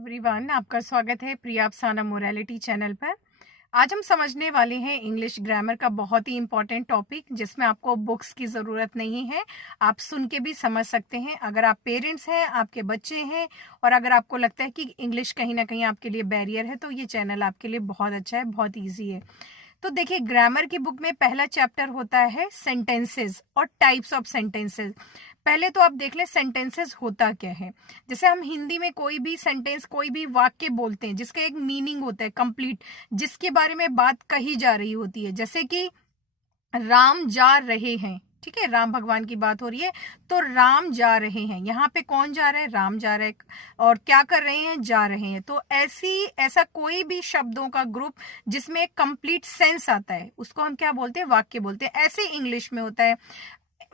Everyone, आपका स्वागत है प्रिया अफसाना मोरालिटी चैनल पर। आज हम समझने वाले हैं इंग्लिश ग्रामर का बहुत ही इंपॉर्टेंट टॉपिक, जिसमें आपको बुक्स की ज़रूरत नहीं है, आप सुन के भी समझ सकते हैं। अगर आप पेरेंट्स हैं, आपके बच्चे हैं और अगर आपको लगता है कि इंग्लिश कहीं ना कहीं आपके लिए बैरियर है, तो ये चैनल आपके लिए बहुत अच्छा है, बहुत ईजी है। तो देखिए, ग्रामर की बुक में पहला चैप्टर होता है सेंटेंसेस और टाइप्स ऑफ सेंटेंसेस। पहले तो आप देख लें सेंटेंसेस होता क्या है। जैसे हम हिंदी में कोई भी सेंटेंस, कोई भी वाक्य बोलते हैं जिसका एक मीनिंग होता है कंप्लीट, जिसके बारे में बात कही जा रही होती है। जैसे कि राम जा रहे हैं, ठीक है, राम भगवान की बात हो रही है, तो राम जा रहे हैं, यहाँ पे कौन जा रहा है? राम जा रहा है। और क्या कर रहे हैं? जा रहे हैं। तो ऐसा कोई भी शब्दों का ग्रुप जिसमें एक कंप्लीट सेंस आता है, उसको हम क्या बोलते हैं? वाक्य बोलते हैं। ऐसे इंग्लिश में होता है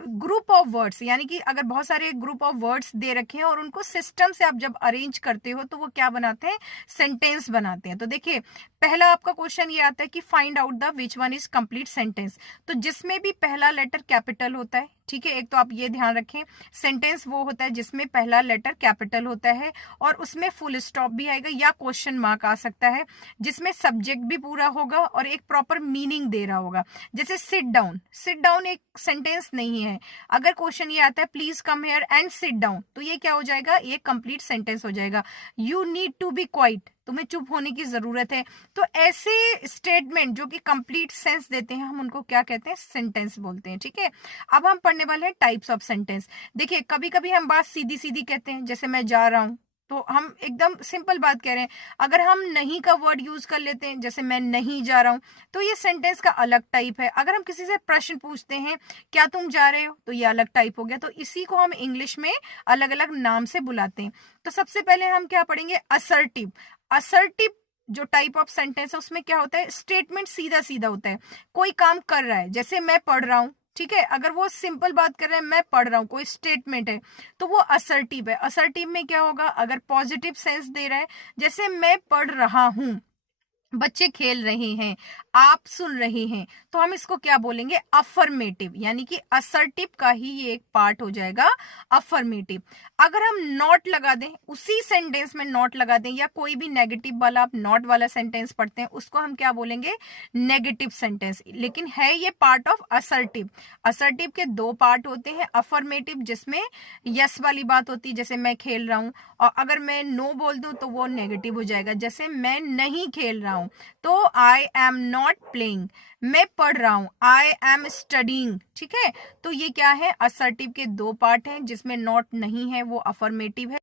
ग्रुप ऑफ वर्ड्स, यानी कि अगर बहुत सारे ग्रुप ऑफ वर्ड्स दे रखे हैं और उनको सिस्टम से आप जब अरेंज करते हो तो वो क्या बनाते हैं? सेंटेंस बनाते हैं। तो देखिए, पहला आपका क्वेश्चन ये आता है कि find out the which one is complete sentence. तो जिसमें भी पहला लेटर कैपिटल होता है, ठीक है, एक तो आप ये ध्यान रखें, सेंटेंस वो होता है जिसमें पहला लेटर कैपिटल होता है और उसमें फुल स्टॉप भी आएगा या क्वेश्चन मार्क आ सकता है, जिसमें सब्जेक्ट भी पूरा होगा और एक प्रॉपर मीनिंग दे रहा होगा। जैसे सिट डाउन, सिट डाउन एक सेंटेंस नहीं है। अगर क्वेश्चन ये आता है please come here and sit down, तो ये क्या हो जाएगा? ये कंप्लीट सेंटेंस हो जाएगा। You need to be quiet, तुम्हें चुप होने की जरूरत है। तो ऐसे स्टेटमेंट जो कि कंप्लीट सेंस देते हैं, हम उनको क्या कहते हैं? सेंटेंस बोलते हैं। ठीक है, अब हम पढ़ने वाले हैं टाइप्स ऑफ सेंटेंस। देखिए, कभी कभी हम बात सीधी सीधी कहते हैं, जैसे मैं जा रहा हूं, तो हम एकदम सिंपल बात कह रहे हैं। अगर हम नहीं का वर्ड यूज कर लेते हैं, जैसे मैं नहीं जा रहा हूं, तो ये सेंटेंस का अलग टाइप है। अगर हम किसी से प्रश्न पूछते हैं, क्या तुम जा रहे हो, तो ये अलग टाइप हो गया। तो इसी को हम इंग्लिश में अलग अलग नाम से बुलाते हैं। तो सबसे पहले हम क्या पढ़ेंगे? असर्टिव। असर्टिव जो टाइप ऑफ सेंटेंस है, उसमें क्या होता है? स्टेटमेंट सीधा सीधा होता है। कोई काम कर रहा है, जैसे मैं पढ़ रहा हूं, ठीक है, अगर वो सिंपल बात कर रहे हैं, मैं पढ़ रहा हूं, कोई स्टेटमेंट है, तो वो असर्टिव है। असर्टिव में क्या होगा? अगर पॉजिटिव सेंस दे रहा है, जैसे मैं पढ़ रहा हूं, बच्चे खेल रहे हैं, आप सुन रहे हैं, तो हम इसको क्या बोलेंगे? अफर्मेटिव। यानी कि असर्टिव का ही ये एक पार्ट हो जाएगा, अफर्मेटिव। अगर हम नॉट लगा दें, उसी सेंटेंस में नॉट लगा दें, या कोई भी नेगेटिव वाला आप नॉट वाला सेंटेंस पढ़ते हैं, उसको हम क्या बोलेंगे? Negative sentence. लेकिन है ये पार्ट ऑफ असर्टिव। असर्टिव के दो पार्ट होते हैं। अफर्मेटिव जिसमें यस वाली बात होती है, जैसे मैं खेल रहा हूं, और अगर मैं नो बोल दूं तो वो नेगेटिव हो जाएगा। जैसे मैं नहीं खेल रहा हूं, तो आई एम नॉट प्लेइंग। मैं पढ़ रहा हूं, आई एम स्टडीइंग। ठीक है, तो ये क्या है? असर्टिव के दो पार्ट हैं, जिसमें नॉट नहीं है वो अफर्मेटिव है।